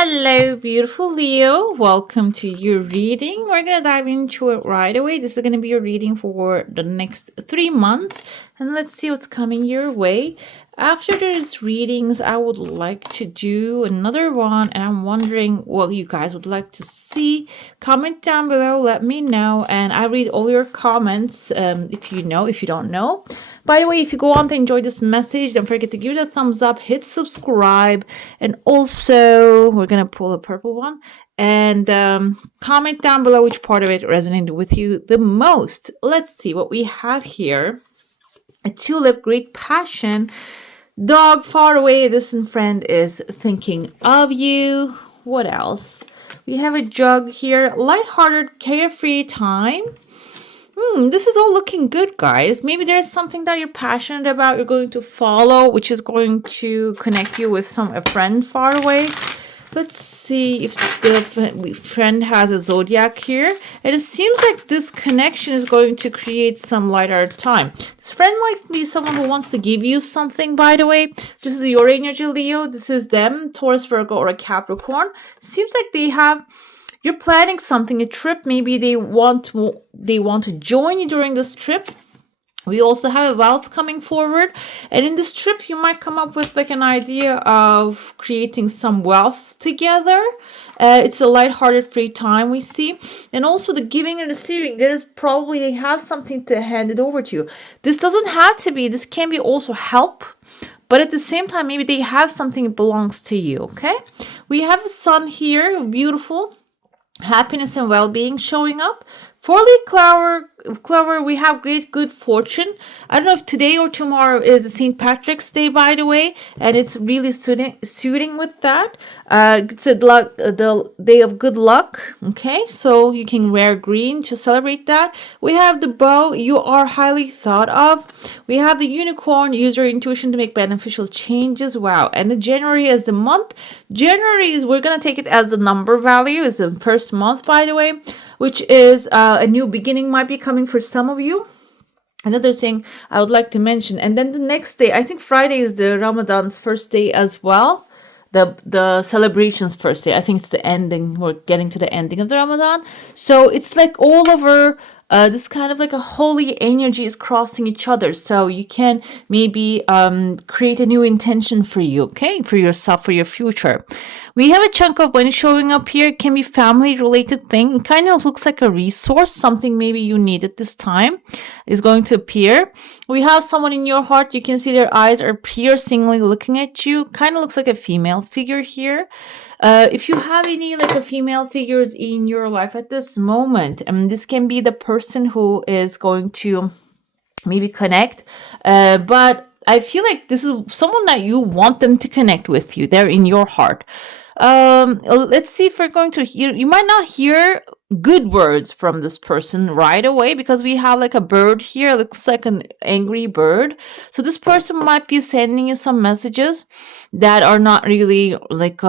Hello, beautiful Leo. Welcome to your reading. We're going to dive into it right away. This is going to be your reading for the next 3 months. And let's see what's coming your way. After these readings, I would like to do another one. And I'm wondering what you guys would like to see. Comment down below. Let me know. And I read all your comments if you know, if you don't know. By the way, if you go on to enjoy this message, don't forget to give it a thumbs up, hit subscribe, and also we're going to pull a purple one and comment down below which part of it resonated with you the most. Let's see what we have here. A tulip, great passion. Dog, far away, a distant friend is thinking of you. What else? We have a jug here. Lighthearted, carefree time. This is all looking good, guys. Maybe there's something that you're passionate about, you're going to follow, which is going to connect you with a friend far away. Let's see if the friend has a zodiac here. And it seems like this connection is going to create some lighter time. This friend might be someone who wants to give you something, by the way. This is your energy, Leo. This is them, Taurus, Virgo, or a Capricorn. Seems like you're planning something, a trip. Maybe they want to join you during this trip. We also have a wealth coming forward. And in this trip, you might come up with like an idea of creating some wealth together. It's a lighthearted free time we see. And also the giving and receiving. They have something to hand it over to you. This doesn't have to be. This can be also help. But at the same time, maybe they have something that belongs to you, okay? We have a sun here, beautiful. Happiness and well-being showing up. Four-leaf clover, we have great good fortune. I don't know if today or tomorrow is the St. Patrick's Day, by the way, and it's really suiting with that. It's the day of good luck, okay? So you can wear green to celebrate that. We have the bow, you are highly thought of. We have the unicorn, use your intuition to make beneficial changes. Wow. And the January is the month. We're going to take it as the number value, is the first month, by the way, which is a new beginning might be coming for some of you. Another thing I would like to mention, and then the next day, I think Friday is the Ramadan's first day as well. The celebration's first day. I think it's the ending. We're getting to the ending of the Ramadan. So it's like all over this kind of like a holy energy is crossing each other. So you can maybe create a new intention for you, okay? For yourself, for your future. We have a chunk of money showing up here. It can be family related thing. It kind of looks like a resource, something maybe you need at this time is going to appear. We have someone in your heart. You can see their eyes are piercingly looking at you. Kind of looks like a female figure here. If you have any like a female figures in your life at this moment, this can be the person who is going to maybe connect, but I feel like this is someone that you want them to connect with you. They're in your heart. Let's see if we're going to hear. You might not hear good words from this person right away because we have like a bird here. It looks like an angry bird. So this person might be sending you some messages that are not really like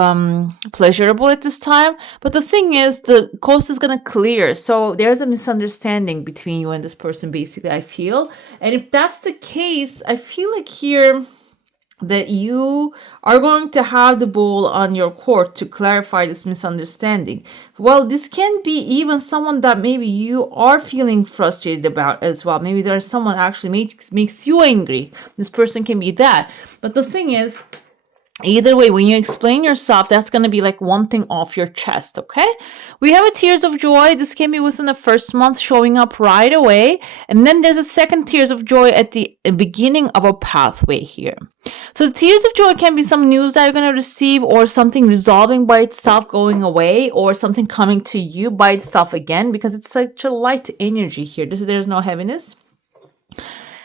pleasurable at this time. But the thing is, the coast is gonna clear. So there's a misunderstanding between you and this person, basically, I feel. And if that's the case, I feel like here that you are going to have the ball on your court to clarify this misunderstanding. Well, this can be even someone that maybe you are feeling frustrated about as well. Maybe there's someone actually makes you angry. This person can be that. But the thing is, either way, when you explain yourself, that's going to be like one thing off your chest, okay? We have a tears of joy. This can be within the first month showing up right away. And then there's a second tears of joy at the beginning of a pathway here. So the tears of joy can be some news that you're going to receive or something resolving by itself, going away, or something coming to you by itself again, because it's such a light energy here. There's no heaviness.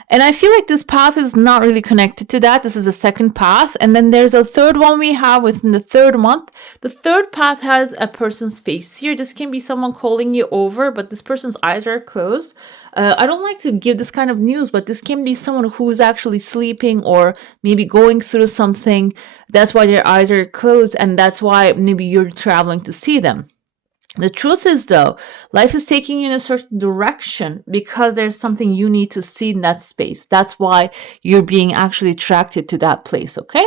And I feel like this path is not really connected to that. This is a second path. And then there's a third one we have within the third month. The third path has a person's face here. This can be someone calling you over, but this person's eyes are closed. I don't like to give this kind of news, but this can be someone who's actually sleeping or maybe going through something. That's why their eyes are closed. And that's why maybe you're traveling to see them. The truth is, though, life is taking you in a certain direction because there's something you need to see in that space. That's why you're being actually attracted to that place, okay?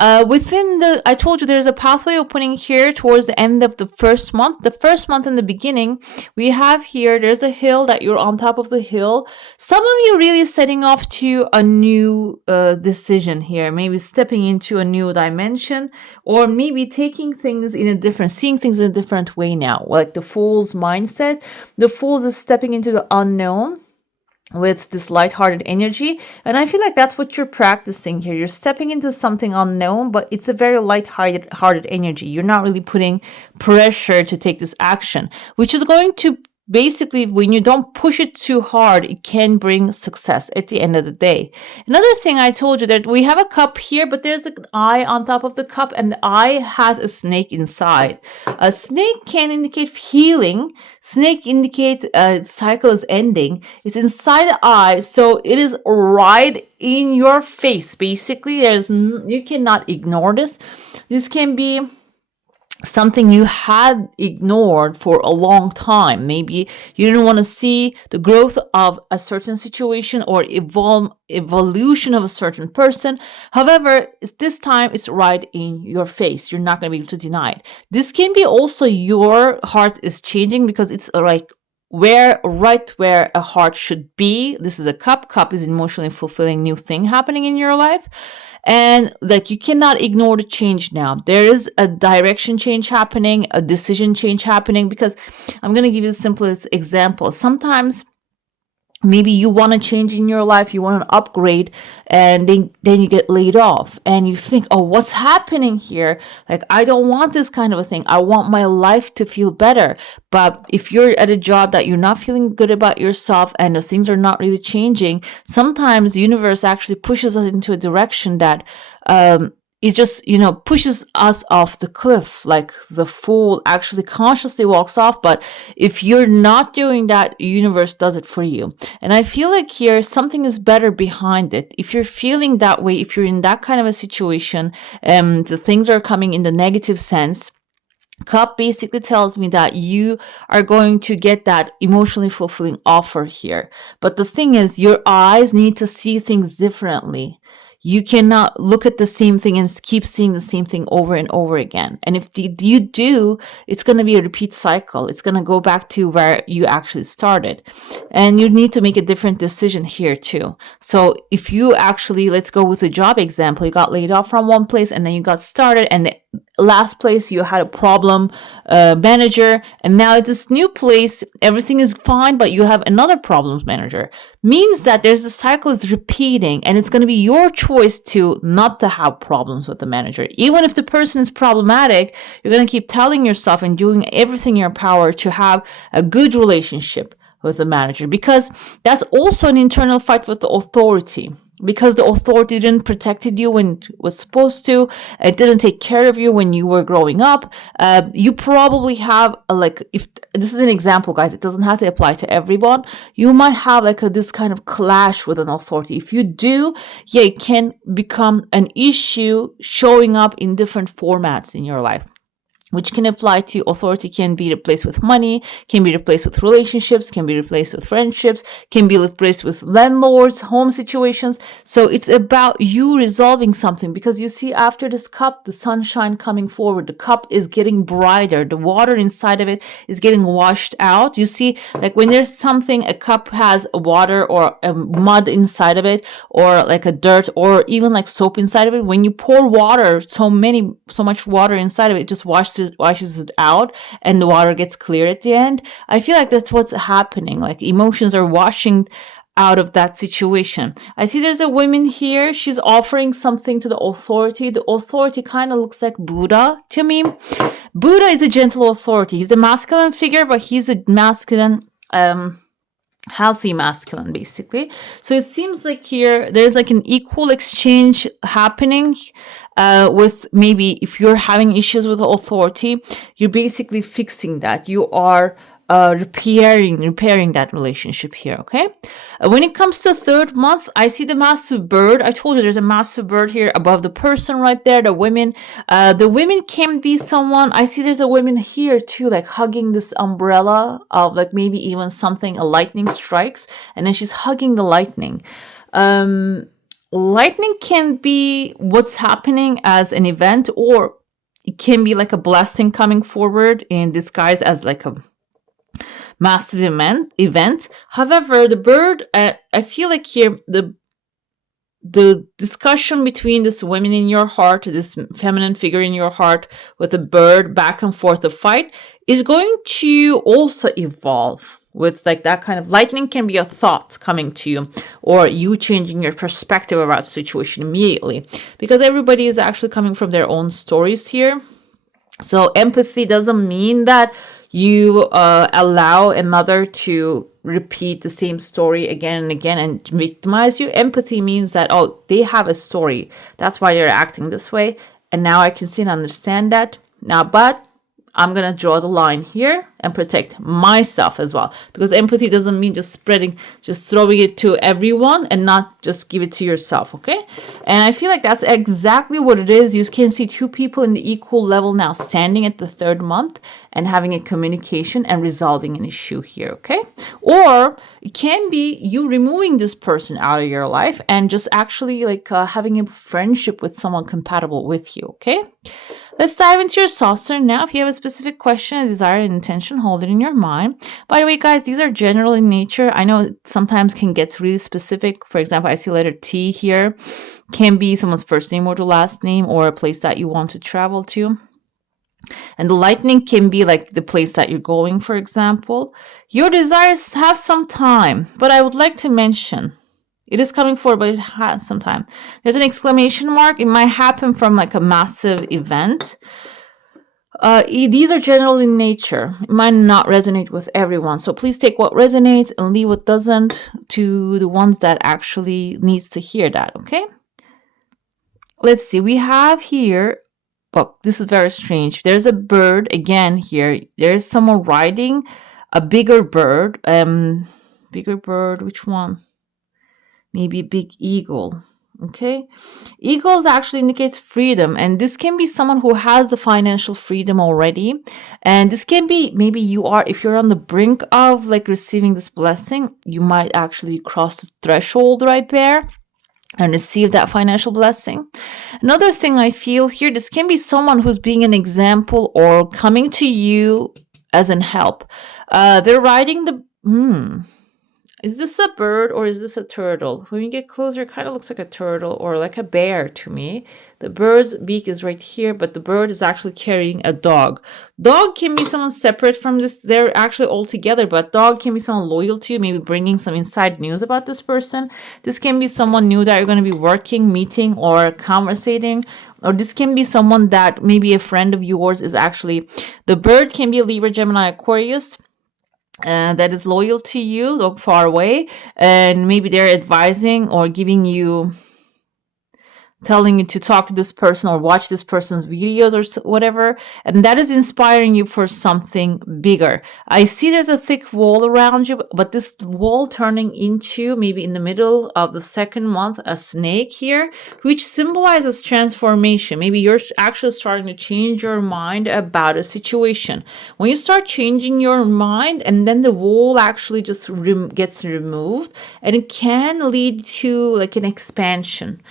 I told you there's a pathway opening here towards the end of the first month. The first month in the beginning, we have here, there's a hill that you're on top of the hill. Some of you really setting off to a new decision here, maybe stepping into a new dimension, or maybe taking things in a different, seeing things in a different way now, like the Fool's mindset. The Fool is stepping into the unknown with this lighthearted energy, and I feel like that's what you're practicing here. You're stepping into something unknown, but it's a very light-hearted energy. You're not really putting pressure to take this action, which is going to basically, when you don't push it too hard, it can bring success at the end of the day. Another thing I told you, that we have a cup here, but there's an eye on top of the cup, and the eye has a snake inside. A snake can indicate healing. Snake indicate cycle is ending. It's inside the eye, so it is right in your face. Basically, you cannot ignore this. This can be something you had ignored for a long time. Maybe you didn't want to see the growth of a certain situation or evolution of a certain person. However, this time it's right in your face. You're not going to be able to deny it. This can be also your heart is changing, because it's like right where a heart should be. This is a cup. Cup is emotionally fulfilling new thing happening in your life. And like, you cannot ignore the change now. There is a direction change happening, a decision change happening, because I'm going to give you the simplest example. Sometimes maybe you want to change in your life, you want an upgrade, and then you get laid off and you think, oh, what's happening here? Like, I don't want this kind of a thing. I want my life to feel better. But if you're at a job that you're not feeling good about yourself and the things are not really changing, sometimes the universe actually pushes us into a direction that it just, pushes us off the cliff. Like, the Fool actually consciously walks off. But if you're not doing that, the universe does it for you. And I feel like here something is better behind it. If you're feeling that way, if you're in that kind of a situation, the things are coming in the negative sense, Cup basically tells me that you are going to get that emotionally fulfilling offer here. But the thing is, your eyes need to see things differently. You cannot look at the same thing and keep seeing the same thing over and over again. And if you do, it's going to be a repeat cycle. It's going to go back to where you actually started. And you need to make a different decision here too. So if you actually, let's go with a job example, you got laid off from one place and then you got started, and the last place you had a problem manager, and now at this new place everything is fine, but you have another problems manager. Means that there's a cycle is repeating, and it's going to be your choice to not to have problems with the manager. Even if the person is problematic, you're going to keep telling yourself and doing everything in your power to have a good relationship with the manager, because that's also an internal fight with the authority. Because the authority didn't protected you when it was supposed to, it didn't take care of you when you were growing up. You probably have if this is an example, guys, it doesn't have to apply to everyone. You might have this kind of clash with an authority. If you do, it can become an issue showing up in different formats in your life, which can apply to authority. Can be replaced with money, can be replaced with relationships, can be replaced with friendships, can be replaced with landlords, home situations. So it's about you resolving something, because you see after this cup, the sunshine coming forward, the cup is getting brighter, the water inside of it is getting washed out. You see, like when there's something, a cup has a water or a mud inside of it, or like a dirt, or even like soap inside of it. When you pour water, so much water inside of it, just washes it out, and the water gets clear at the end. I feel like that's what's happening. Like, emotions are washing out of that situation. I see there's a woman here. She's offering something to the authority. The authority kind of looks like Buddha to me. Buddha is a gentle authority. He's the masculine figure, but he's a masculine, healthy masculine, basically. So it seems like here there's like an equal exchange happening with, maybe if you're having issues with authority, you're basically fixing that. You are repairing that relationship here. Okay. When it comes to third month, I see the massive bird. I told you there's a massive bird here above the person right there. The women can be someone. I see there's a woman here too, like hugging this umbrella of like maybe even something, a lightning strikes, and then she's hugging the lightning. lightning can be what's happening as an event, or it can be like a blessing coming forward in disguise as like a massive event. However, the bird, I feel like here the discussion between this woman in your heart, this feminine figure in your heart, with the bird back and forth, the fight is going to also evolve with like that kind of lightning can be a thought coming to you, or you changing your perspective about the situation immediately, because everybody is actually coming from their own stories here. So empathy doesn't mean that you allow another to repeat the same story again and again and victimize you. Empathy means that, oh, they have a story. That's why they're acting this way. And now I can see and understand that. Now, but I'm going to draw the line here and protect myself as well. Because empathy doesn't mean just spreading, just throwing it to everyone and not just give it to yourself, okay? And I feel like that's exactly what it is. You can see two people in the equal level now standing at the third month and having a communication and resolving an issue here, okay? Or it can be you removing this person out of your life and just actually like having a friendship with someone compatible with you, okay? Let's dive into your saucer now. If you have a specific question, a desire, an intention, hold it in your mind. By the way, guys, these are general in nature. I know it sometimes can get really specific. For example, I see letter T here. Can be someone's first name or the last name, or a place that you want to travel to. And the lightning can be like the place that you're going, for example. Your desires have some time, but I would like to mention it is coming forward, but it has some time. There's an exclamation mark. It might happen from like a massive event. These are general in nature. It might not resonate with everyone. So please take what resonates and leave what doesn't to the ones that actually needs to hear that, okay? Let's see. We have here, well, this is very strange. There's a bird again here. There's someone riding a bigger bird. Bigger bird, which one? Maybe a big eagle. Okay. Eagles actually indicates freedom. And this can be someone who has the financial freedom already. And this can be maybe you are, if you're on the brink of like receiving this blessing, you might actually cross the threshold right there and receive that financial blessing. Another thing I feel here, this can be someone who's being an example or coming to you as an help. They're riding the, is this a bird or is this a turtle? When you get closer, it kind of looks like a turtle or like a bear to me. The bird's beak is right here, but the bird is actually carrying a dog. Dog can be someone separate from this. They're actually all together, but dog can be someone loyal to you, maybe bringing some inside news about this person. This can be someone new that you're going to be working, meeting, or conversating. Or this can be someone that maybe a friend of yours is actually, the bird can be a Libra, Gemini, Aquarius. That is loyal to you, look far away, and maybe they're advising or giving you, telling you to talk to this person or watch this person's videos or whatever, and that is inspiring you for something bigger. I see there's a thick wall around you, but this wall turning into, maybe in the middle of the second month, a snake here, which symbolizes transformation. Maybe you're actually starting to change your mind about a situation. When you start changing your mind, and then the wall actually just gets removed, and it can lead to like an expansion,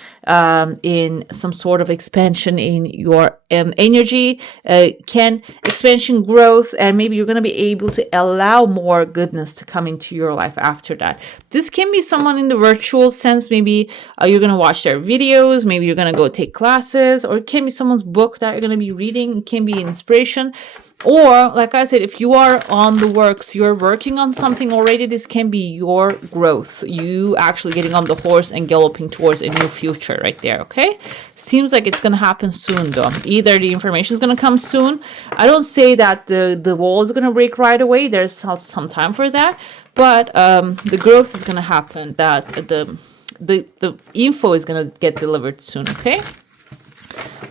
in some sort of expansion in your energy, expansion, growth, and maybe you're going to be able to allow more goodness to come into your life after that. This can be someone in the virtual sense. Maybe you're going to watch their videos, maybe you're going to go take classes, or it can be someone's book that you're going to be reading. It can be inspiration. Or, like I said, if you are on the works, you're working on something already, this can be your growth. You actually getting on the horse and galloping towards a new future right there, okay? Seems like it's going to happen soon, though. Either the information is going to come soon. I don't say that the wall is going to break right away. There's some time for that. But the growth is going to happen. That the info is going to get delivered soon, okay?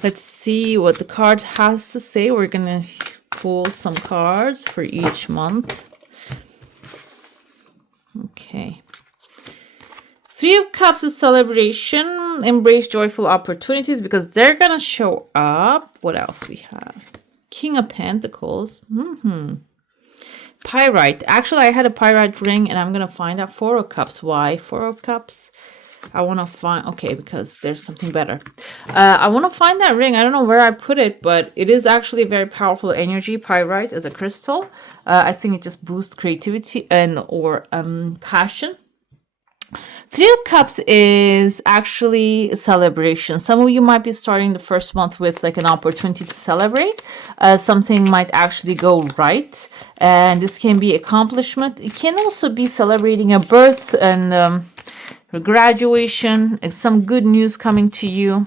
Let's see what the card has to say. We're going to pull some cards for each month. Okay. Three of Cups is celebration. Embrace joyful opportunities because they're going to show up. What else we have? King of Pentacles. Pyrite. Actually, I had a pyrite ring and I'm going to find out Four of Cups. Why Four of Cups? I want to find, okay, because there's something better. I want to find that ring. I don't know where I put it, but it is actually a very powerful energy, pyrite as a crystal. I think it just boosts creativity and or passion. Three of Cups is actually a celebration. Some of you might be starting the first month with like an opportunity to celebrate. Something might actually go right, and this can be accomplishment. It can also be celebrating a birth and graduation, and some good news coming to you.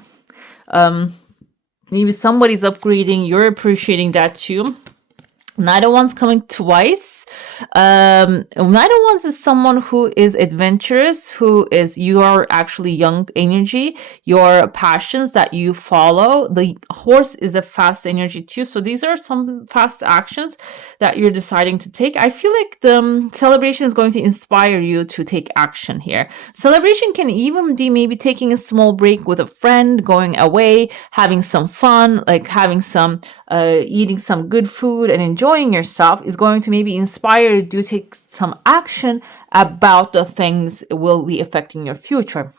Maybe somebody's upgrading. You're appreciating that too. Knight of Wands coming twice. Knight of Wands is someone who is adventurous, you are actually young energy, your passions that you follow. The horse is a fast energy too. So these are some fast actions that you're deciding to take. I feel like the celebration is going to inspire you to take action here. Celebration can even be maybe taking a small break with a friend, going away, having some fun, like having some eating some good food and enjoying yourself is going to maybe inspire you to take some action about the things will be affecting your future.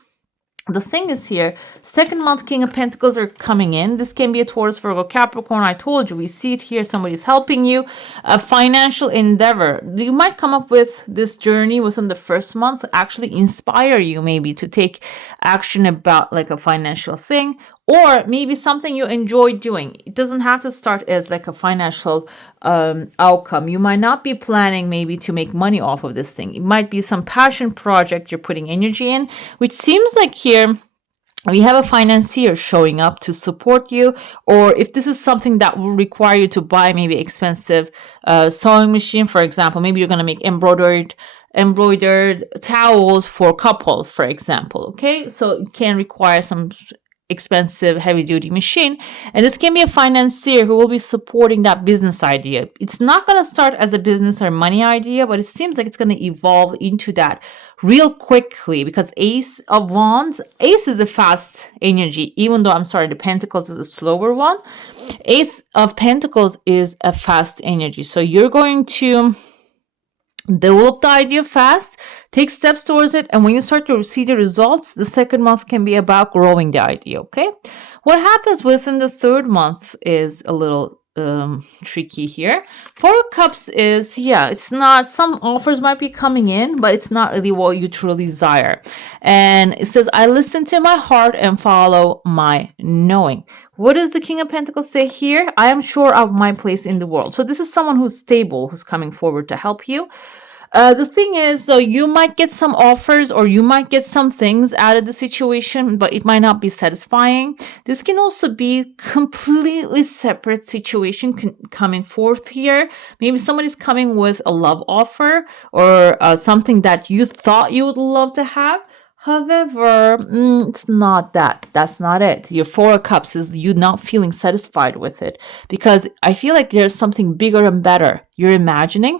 The thing is here, second month King of Pentacles are coming in. This can be a Taurus, Virgo, Capricorn. I told you, we see it here. Somebody's helping you. A financial endeavor. You might come up with this journey within the first month, actually inspire you maybe to take action about like a financial thing, or maybe something you enjoy doing. It doesn't have to start as like a financial outcome. You might not be planning maybe to make money off of this thing. It might be some passion project you're putting energy in, which seems like here we have a financier showing up to support you, or if this is something that will require you to buy maybe expensive sewing machine, for example, maybe you're going to make embroidered towels for couples, for example. Okay, so it can require some expensive heavy duty machine, and this can be a financier who will be supporting that business idea. It's not going to start as a business or money idea, but it seems like it's going to evolve into that real quickly, because Ace of Wands, Ace is a fast energy, even though I'm sorry, the Pentacles is a slower one. Ace of Pentacles is a fast energy, so you're going to develop the idea fast, take steps towards it, and when you start to see the results, the second month can be about growing the idea. Okay, what happens within the third month is a little tricky here. Four of Cups is, it's not, some offers might be coming in, but it's not really what you truly desire. And it says, I listen to my heart and follow my knowing. What does the King of Pentacles say here? I am sure of my place in the world. So this is someone who's stable, who's coming forward to help you. The thing is, so you might get some offers or you might get some things out of the situation, but it might not be satisfying. This can also be completely separate situation coming forth here. Maybe somebody's coming with a love offer or something that you thought you would love to have. However, it's not that. That's not it. Your Four of Cups is you not feeling satisfied with it, because I feel like there's something bigger and better you're imagining.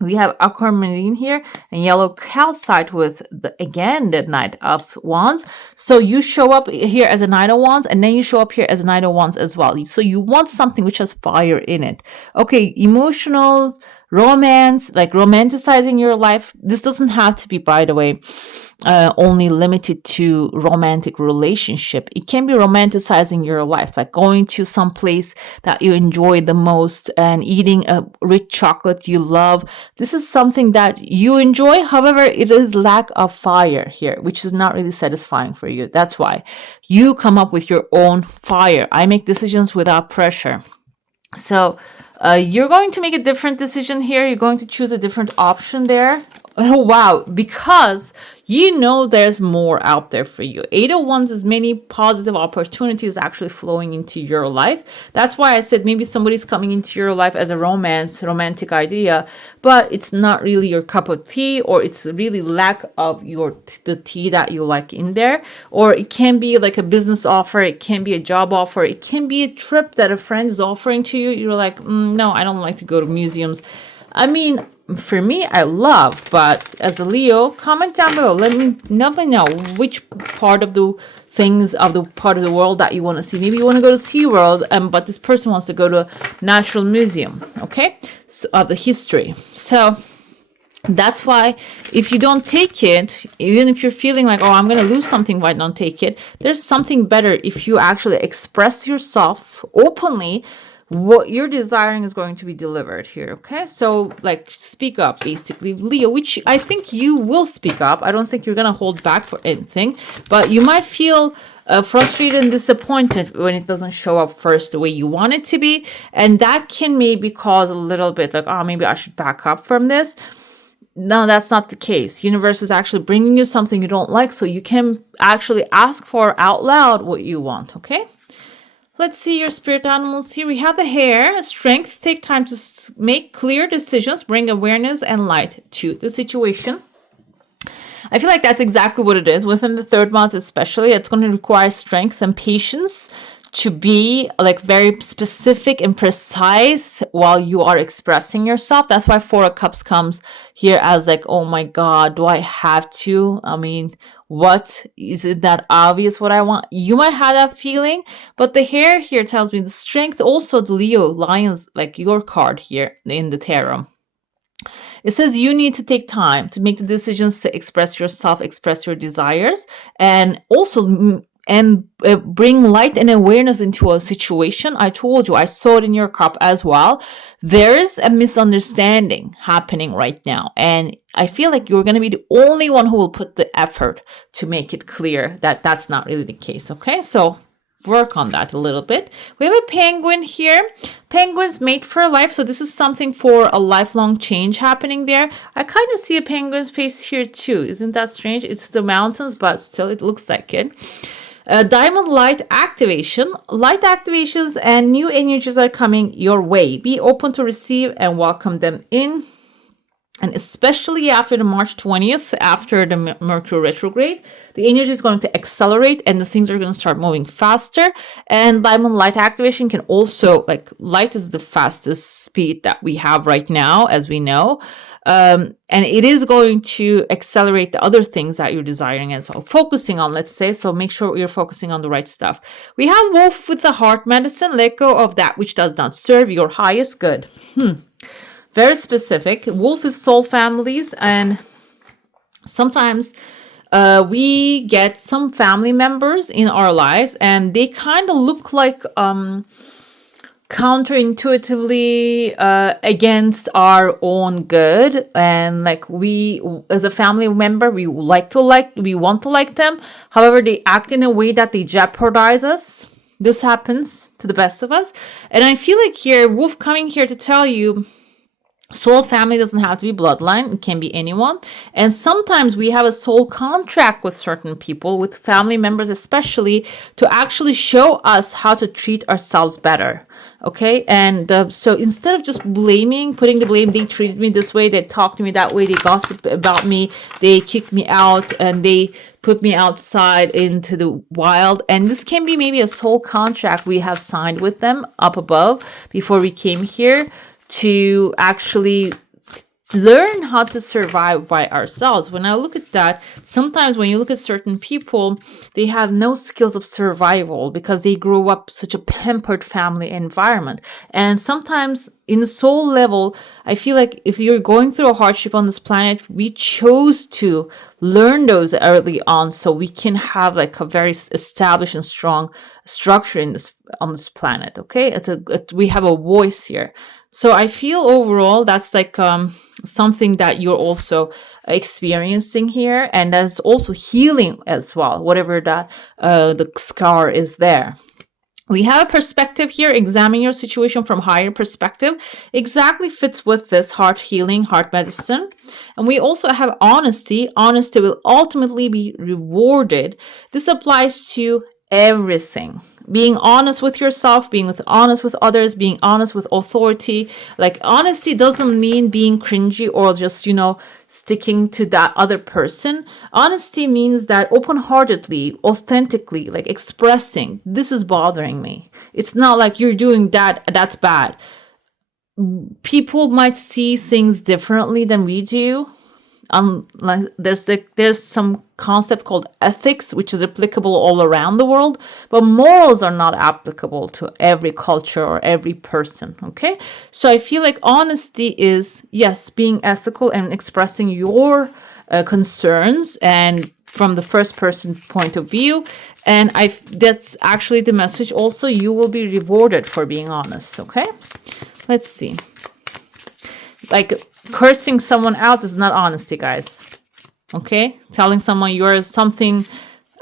We have aquamarine here and yellow calcite with the Knight of Wands. So you show up here as a Knight of Wands, and then you show up here as a Knight of Wands as well. So you want something which has fire in it. Okay, emotionals, romance, like romanticizing your life. This doesn't have to be, by the way, only limited to romantic relationship. It can be romanticizing your life, like going to some place that you enjoy the most and eating a rich chocolate you love. This is something that you enjoy. However, it is lack of fire here, which is not really satisfying for you. That's why you come up with your own fire. I make decisions without pressure. So you're going to make a different decision here. You're going to choose a different option there. Oh, wow. Because you know there's more out there for you. Eight of Wands is many positive opportunities actually flowing into your life. That's why I said maybe somebody's coming into your life as a romantic idea, but it's not really your cup of tea, or it's really lack of the tea that you like in there. Or it can be like a business offer. It can be a job offer. It can be a trip that a friend is offering to you. You're like, no, I don't like to go to museums. I mean, for me, I love, but as a Leo, comment down below. Let me know which part of the things of the part of the world that you want to see. Maybe you want to go to SeaWorld, but this person wants to go to a Natural Museum, okay, so, of the history. So That's why if you don't take it, even if you're feeling like, oh, I'm going to lose something if I don't take it, there's something better if you actually express yourself openly. What you're desiring is going to be delivered here. Okay. So like speak up basically, Leo, which I think you will speak up. I don't think you're going to hold back for anything, but you might feel frustrated and disappointed when it doesn't show up first the way you want it to be. And that can maybe cause a little bit like, oh, maybe I should back up from this. No, that's not the case. Universe is actually bringing you something you don't like, so you can actually ask for out loud what you want, okay? Let's see your spirit animals here. We have the hare, strength, take time to make clear decisions, bring awareness and light to the situation. I feel like that's exactly what it is. Within the third month especially, it's going to require strength and patience to be like very specific and precise while you are expressing yourself. That's why Four of Cups comes here as like, oh my God, do I have to? I mean, what is it that obvious what I want? You might have that feeling, but the hare here tells me the strength, also the Leo, Lions, like your card here in the tarot. It says you need to take time to make the decisions to express yourself, express your desires, and also bring light and awareness into a situation. I told you, I saw it in your cup as well. There is a misunderstanding happening right now. And I feel like you're going to be the only one who will put the effort to make it clear that that's not really the case. Okay, so work on that a little bit. We have a penguin here. Penguins mate for life. So this is something for a lifelong change happening there. I kind of see a penguin's face here too. Isn't that strange? It's the mountains, but still it looks like it. Diamond light activation. Light activations and new energies are coming your way. Be open to receive and welcome them in. And especially after the March 20th, after the Mercury retrograde, the energy is going to accelerate and the things are going to start moving faster. And diamond light activation can also, like, light is the fastest speed that we have right now, as we know. And it is going to accelerate the other things that you're desiring as well, focusing on, let's say. So make sure you're focusing on the right stuff. We have wolf with the heart medicine. Let go of that which does not serve your highest good. Very specific. Wolf is soul families, and sometimes we get some family members in our lives, and they kind of look like counterintuitively against our own good, and like we as a family member we want to like them. However, they act in a way that they jeopardize us. This happens to the best of us, and I feel like here Wolf coming here to tell you, soul family doesn't have to be bloodline. It can be anyone. And sometimes we have a soul contract with certain people, with family members especially, to actually show us how to treat ourselves better. Okay. And so instead of just putting the blame, they treated me this way, they talked to me that way, they gossip about me, they kicked me out, and they put me outside into the wild. And this can be maybe a soul contract we have signed with them up above before we came here, to actually learn how to survive by ourselves. When I look at that, sometimes when you look at certain people, they have no skills of survival because they grew up such a pampered family environment. And sometimes in the soul level, I feel like if you're going through a hardship on this planet, we chose to learn those early on so we can have like a very established and strong structure on this planet. Okay, we have a voice here. So I feel overall that's like something that you're also experiencing here, and that's also healing as well, whatever that the scar is there. We have a perspective here. Examine your situation from higher perspective. Exactly fits with this heart healing, heart medicine. And we also have honesty. Honesty will ultimately be rewarded. This applies to everything. Being honest with yourself, being honest with others, being honest with authority. Like, honesty doesn't mean being cringy or just, sticking to that other person. Honesty means that open-heartedly, authentically, like expressing, this is bothering me. It's not like you're doing that's bad. People might see things differently than we do. There's some concept called ethics, which is applicable all around the world, but morals are not applicable to every culture or every person. Okay, so I feel like honesty is, yes, being ethical and expressing your concerns and from the first person point of view. And that's actually the message also. You will be rewarded for being honest. Okay, let's see. Like, cursing someone out is not honesty, guys. Okay, telling someone you're something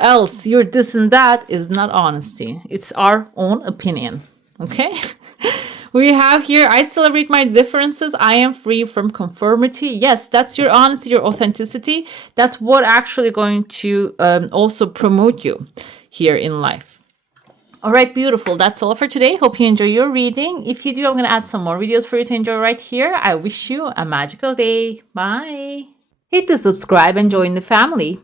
else, you're this and that, is not honesty. It's our own opinion. Okay. We have here, I celebrate my differences. I am free from conformity. Yes, that's your honesty, your authenticity. That's what actually going to also promote you here in life. All right, beautiful. That's all for today. Hope you enjoy your reading. If you do, I'm going to add some more videos for you to enjoy right here. I wish you a magical day. Bye. Hit the subscribe and join the family.